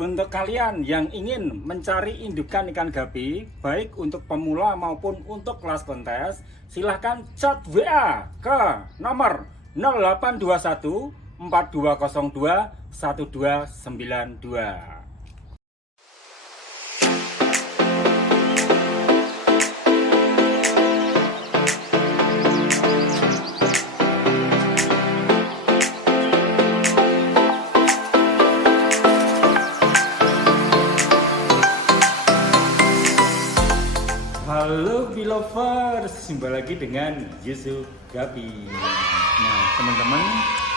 Untuk kalian yang ingin mencari indukan ikan gapi, baik untuk pemula maupun untuk kelas kontes, silahkan chat WA ke nomor 0821 4202 1292. Halo Belovers, jumpa lagi dengan Yusuf Gapi. Nah teman-teman,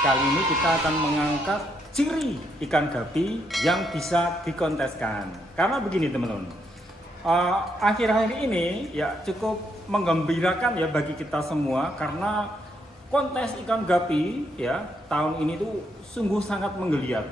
kali ini kita akan mengangkat ciri ikan gapi yang bisa dikonteskan. Karena begini teman-teman, akhir-akhir ini ya cukup menggembirakan ya bagi kita semua, karena kontes ikan gapi ya tahun ini tuh sungguh sangat menggeliat.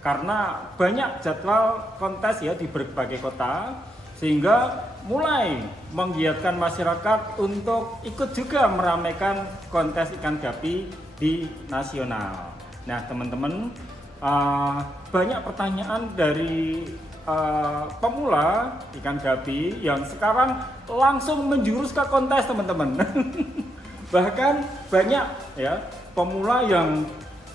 Karena banyak jadwal kontes ya di berbagai kota, sehingga mulai menggiatkan masyarakat untuk ikut juga meramaikan kontes ikan gapi di nasional. Nah teman-teman, banyak pertanyaan dari pemula ikan gapi yang sekarang langsung menjurus ke kontes teman-teman. Bahkan banyak ya pemula yang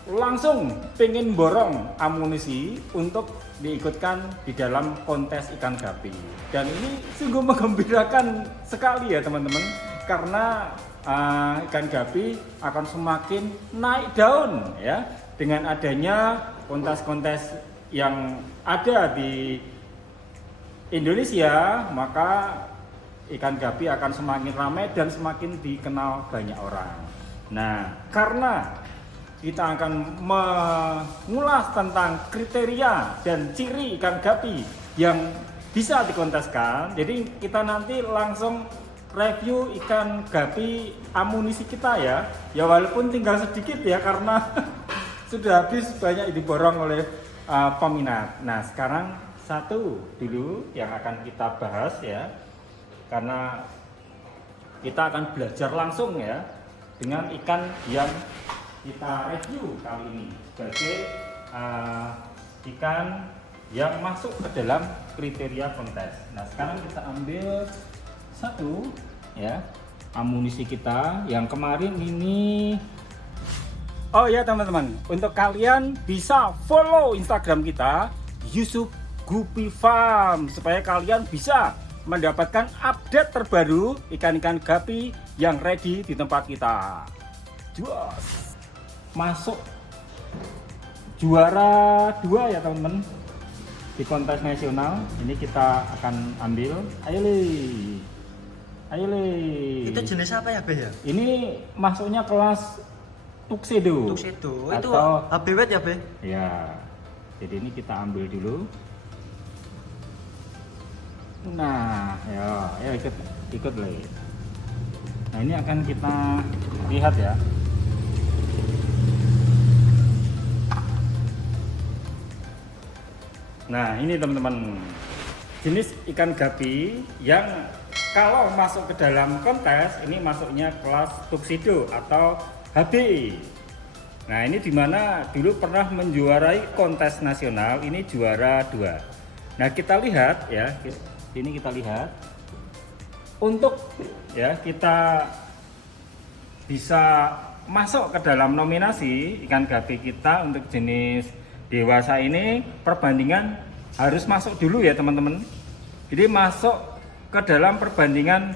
langsung pengen borong amunisi untuk diikutkan di dalam kontes ikan gapi. Dan ini sungguh menggembirakan sekali ya teman-teman, karena ikan gapi akan semakin naik daun ya dengan adanya kontes-kontes yang ada di Indonesia. Maka ikan gapi akan semakin ramai dan semakin dikenal banyak orang. Nah, karena kita akan mengulas tentang kriteria dan ciri ikan gapi yang bisa dikonteskan. Jadi kita nanti langsung review ikan gapi amunisi kita ya. Ya walaupun tinggal sedikit ya, karena sudah habis banyak diborong oleh peminat. Nah sekarang satu dulu yang akan kita bahas ya, karena kita akan belajar langsung ya dengan ikan yang kita review kali ini sebagai ikan yang masuk ke dalam kriteria kontes. Nah sekarang kita ambil satu ya amunisi kita yang kemarin ini. Oh ya teman-teman, untuk kalian bisa follow Instagram kita Yusuf Gupi Farm supaya kalian bisa mendapatkan update terbaru ikan-ikan gapi yang ready di tempat kita. Jos. Masuk juara 2 ya teman-teman di kontes nasional. Ini kita akan ambil. Ayo le. Itu jenis apa ya Be ya? Ini masuknya kelas tuxedo. Itu atau HB weight ya Be? ya. Jadi ini kita ambil dulu. Nah ya ikut le. Nah ini akan kita lihat ya. Nah ini teman-teman, jenis ikan gapi yang kalau masuk ke dalam kontes ini masuknya kelas tuxedo atau HB. Nah ini dimana dulu pernah menjuarai kontes nasional, ini juara 2. Nah kita lihat ya, ini kita lihat untuk ya kita bisa masuk ke dalam nominasi ikan gapi kita untuk jenis dewasa ini, perbandingan harus masuk dulu ya teman-teman. Jadi masuk ke dalam perbandingan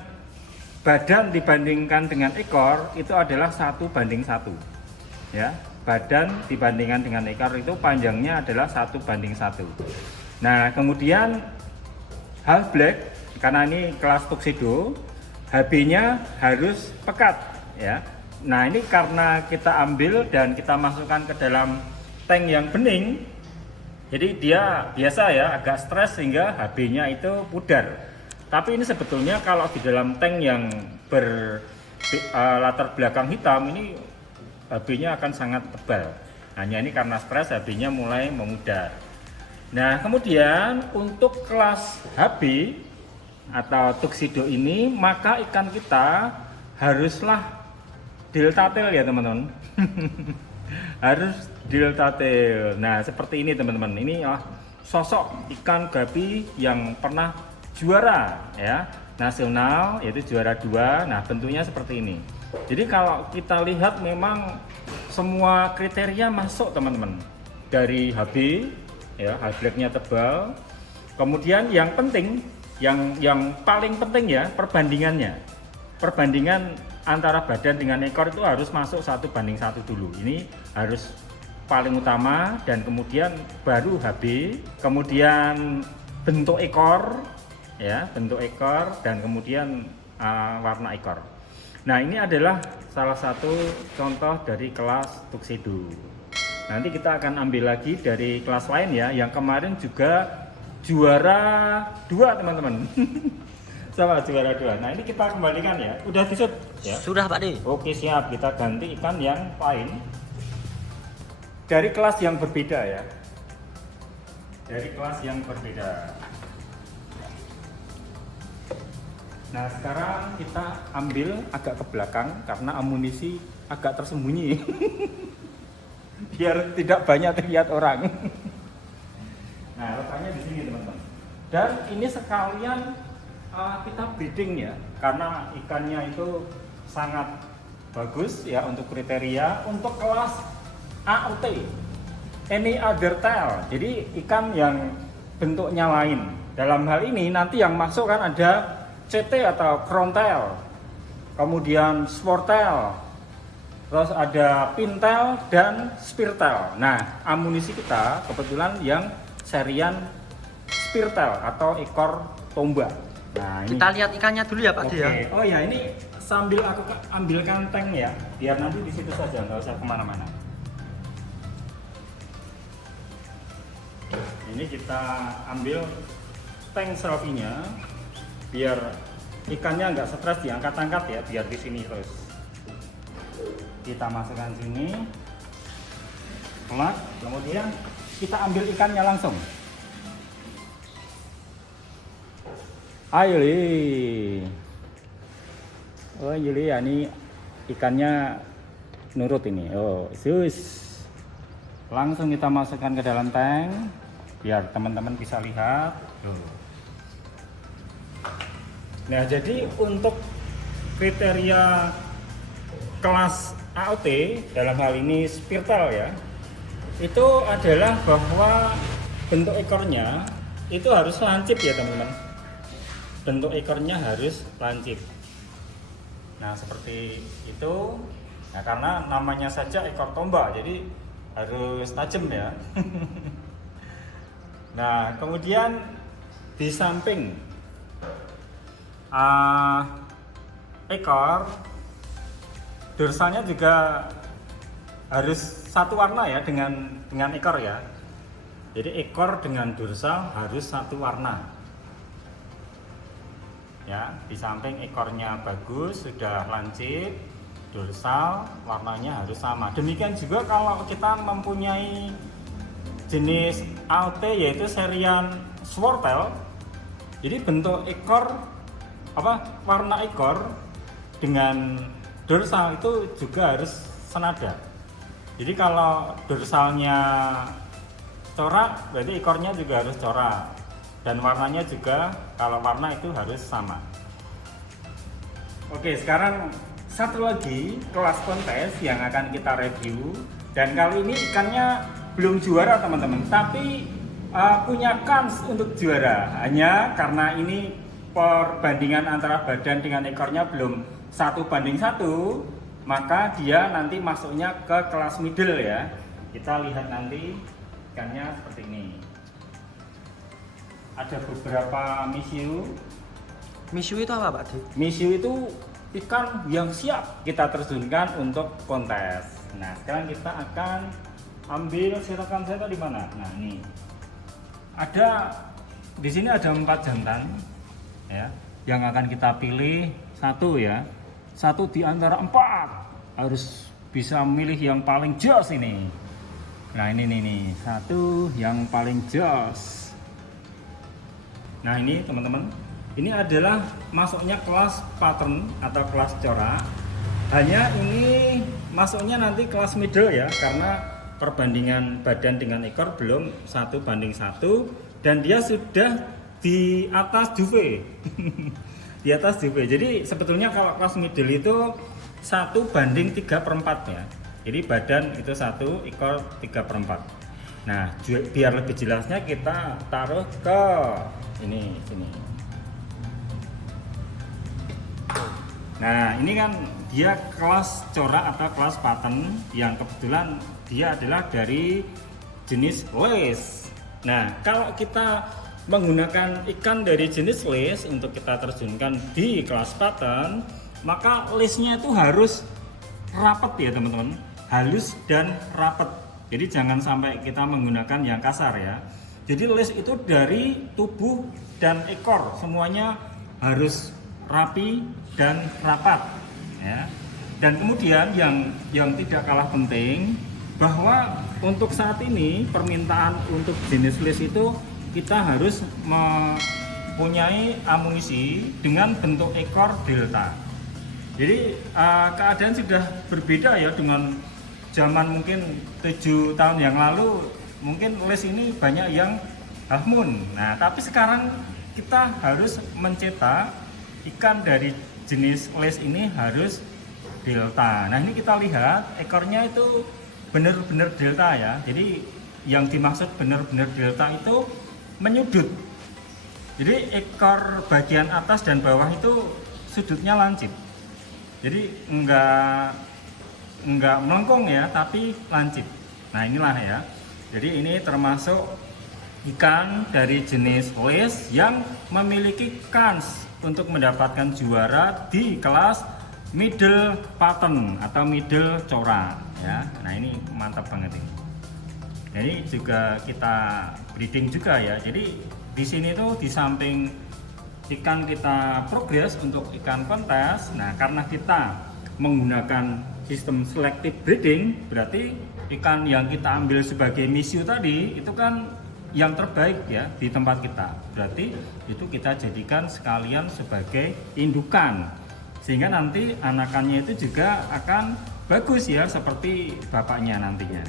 badan dibandingkan dengan ekor itu adalah 1:1 ya. Badan dibandingkan dengan ekor itu panjangnya adalah 1:1. Nah kemudian half black, karena ini kelas tuxedo, HB nya harus pekat ya. Nah ini karena kita ambil dan kita masukkan ke dalam tank yang bening, jadi dia biasa ya agak stres sehingga HB-nya itu pudar. Tapi ini sebetulnya kalau di dalam tank yang berlatar belakang hitam ini HB-nya akan sangat tebal. Hanya ini karena stres HB-nya mulai memudar. Nah kemudian untuk kelas HB atau tuxedo ini, maka ikan kita haruslah delta tail ya teman-teman. Harus delta tail. Nah seperti ini teman-teman, ini sosok ikan gapi yang pernah juara ya nasional, yaitu juara 2. Nah, bentuknya seperti ini. Jadi kalau kita lihat memang semua kriteria masuk teman-teman. Dari HB ya, highlightnya tebal. Kemudian yang penting, yang paling penting ya, perbandingannya. Perbandingan antara badan dengan ekor itu harus masuk 1:1 dulu. Ini harus paling utama, dan kemudian baru HB, kemudian bentuk ekor ya, bentuk ekor, dan kemudian warna ekor. Nah, ini adalah salah satu contoh dari kelas tuxedo. Nanti kita akan ambil lagi dari kelas lain ya, yang kemarin juga juara 2 teman-teman. Sama juara 2. Nah, ini kita kembalikan ya. Udah disut ya? Sudah Pak De. Oke, siap. Kita ganti ikan yang lain. Dari kelas yang berbeda ya. Dari kelas yang berbeda. Nah, sekarang kita ambil agak ke belakang karena amunisi agak tersembunyi. Biar tidak banyak terlihat orang. Nah, letaknya di sini teman-teman. Dan ini sekalian kita breeding ya, karena ikannya itu sangat bagus ya untuk kriteria untuk kelas AOT, any other tail. Jadi ikan yang bentuknya lain. Dalam hal ini nanti yang masuk kan ada CT atau crown tail, kemudian sport tail, terus ada pintail dan spear tail. Nah, amunisi kita kebetulan yang serian spear tail atau ekor tombak. Nah, ini. Kita lihat ikannya dulu ya Pak De ya. Oh ya, ini sambil aku ambilkan tank ya, biar nanti di situ saja, nggak usah kemana-mana. Ini kita ambil tank selfie-nya, biar ikannya nggak stres diangkat-angkat ya, biar di sini terus. Kita masukkan sini, kemudian kita ambil ikannya langsung. Ayo Li. Oh Yuli ya, ini ikannya nurut ini. Oh sus. Langsung kita masukkan ke dalam tank biar teman-teman bisa lihat. Nah, jadi untuk kriteria kelas AOT dalam hal ini spear tail ya, itu adalah bahwa bentuk ekornya itu harus lancip ya teman-teman. Bentuk ekornya harus lancip. Nah, seperti itu. Nah, karena namanya saja ekor tombak, jadi harus tajam ya. Nah, kemudian di samping ekor, dorsalnya juga harus satu warna ya dengan ekor ya. Jadi ekor dengan dorsal harus satu warna. Ya, di samping ekornya bagus, sudah lancip, dorsal warnanya harus sama. Demikian juga kalau kita mempunyai jenis AOT yaitu serian swordtail. Jadi bentuk ekor warna ekor dengan dorsal itu juga harus senada. Jadi kalau dorsalnya corak, berarti ekornya juga harus corak. Dan warnanya juga, kalau warna itu harus sama. Oke, sekarang satu lagi kelas kontes yang akan kita review. Dan kali ini ikannya belum juara teman-teman, tapi punya kans untuk juara. Hanya karena ini perbandingan antara badan dengan ekornya belum 1:1, maka dia nanti masuknya ke kelas middle ya. Kita lihat nanti ikannya seperti ini. Ada beberapa misiu. Misiu itu apa Pak De? Misiu itu ikan yang siap kita terjunkan untuk kontes. Nah, sekarang kita akan ambil silakan saya di mana? Nah, ini. Di sini ada 4 jantan ya, yang akan kita pilih satu ya. Satu di antara 4. Harus bisa milih yang paling jos ini. Nah, ini nih, satu yang paling jos. Nah, ini teman-teman, ini adalah masuknya kelas pattern atau kelas corak. Hanya ini masuknya nanti kelas middle ya, karena perbandingan badan dengan ekor belum 1:1 dan dia sudah di atas duve. Di atas duve. Jadi sebetulnya kalau kelas middle itu 1:3/4 ya. Jadi badan itu 1, ekor 3/4. Nah, biar lebih jelasnya kita taruh ke sini. Nah, ini kan dia kelas corak atau kelas pattern yang kebetulan dia adalah dari jenis lace. Nah, kalau kita menggunakan ikan dari jenis lace untuk kita terjunkan di kelas pattern, maka lace-nya itu harus rapat ya teman-teman, halus dan rapat. Jadi jangan sampai kita menggunakan yang kasar ya. Jadi lace itu dari tubuh dan ekor semuanya harus rapi dan rapat ya. Dan kemudian yang tidak kalah penting bahwa untuk saat ini permintaan untuk jenis lace itu kita harus mempunyai amunisi dengan bentuk ekor delta. Jadi keadaan sudah berbeda ya dengan zaman mungkin 7 tahun yang lalu, mungkin lace ini banyak yang half moon. Nah, tapi sekarang kita harus mencetak ikan dari jenis lace ini harus delta. Nah, ini kita lihat ekornya itu benar-benar delta ya. Jadi yang dimaksud benar-benar delta itu menyudut. Jadi ekor bagian atas dan bawah itu sudutnya lancip. Jadi enggak melengkung ya, tapi lancip. Nah, inilah ya. Jadi ini termasuk ikan dari jenis lace yang memiliki kans untuk mendapatkan juara di kelas middle pattern atau middle corak ya. Nah, ini mantap banget ini. Jadi juga kita breeding juga ya. Jadi di sini tuh di samping ikan kita progres untuk ikan kontes. Nah, karena kita menggunakan sistem selective breeding, berarti ikan yang kita ambil sebagai misiu tadi itu kan yang terbaik ya di tempat kita. Berarti itu kita jadikan sekalian sebagai indukan, sehingga nanti anakannya itu juga akan bagus ya seperti bapaknya nantinya.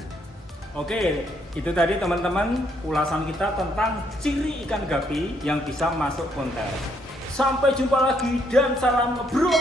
Oke, itu tadi teman-teman ulasan kita tentang ciri ikan gapi yang bisa masuk kontes. Sampai jumpa lagi dan salam bro.